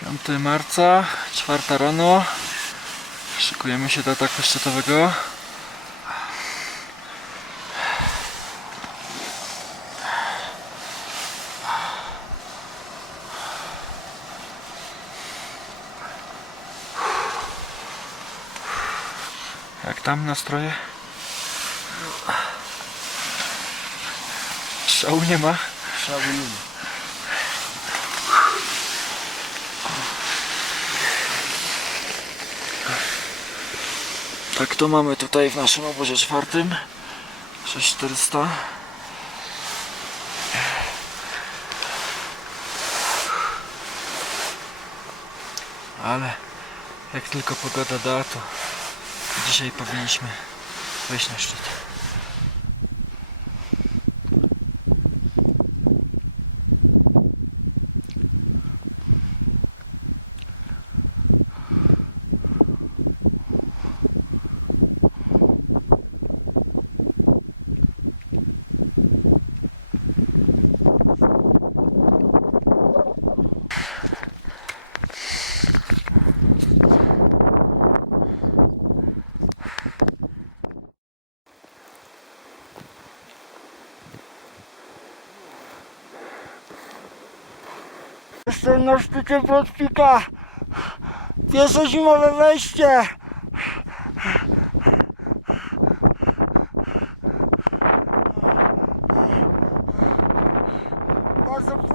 5 marca, czwarta rano. Szykujemy się do ataku szczytowego. Jak tam nastroje? Szału nie ma. Tak to mamy tutaj w naszym obozie czwartym. 6400 Ale jak tylko pogoda da to dzisiaj powinniśmy wejść na szczyt Jestem na szpicie podpika. Pierwsze zimowe wejście. Bardzo!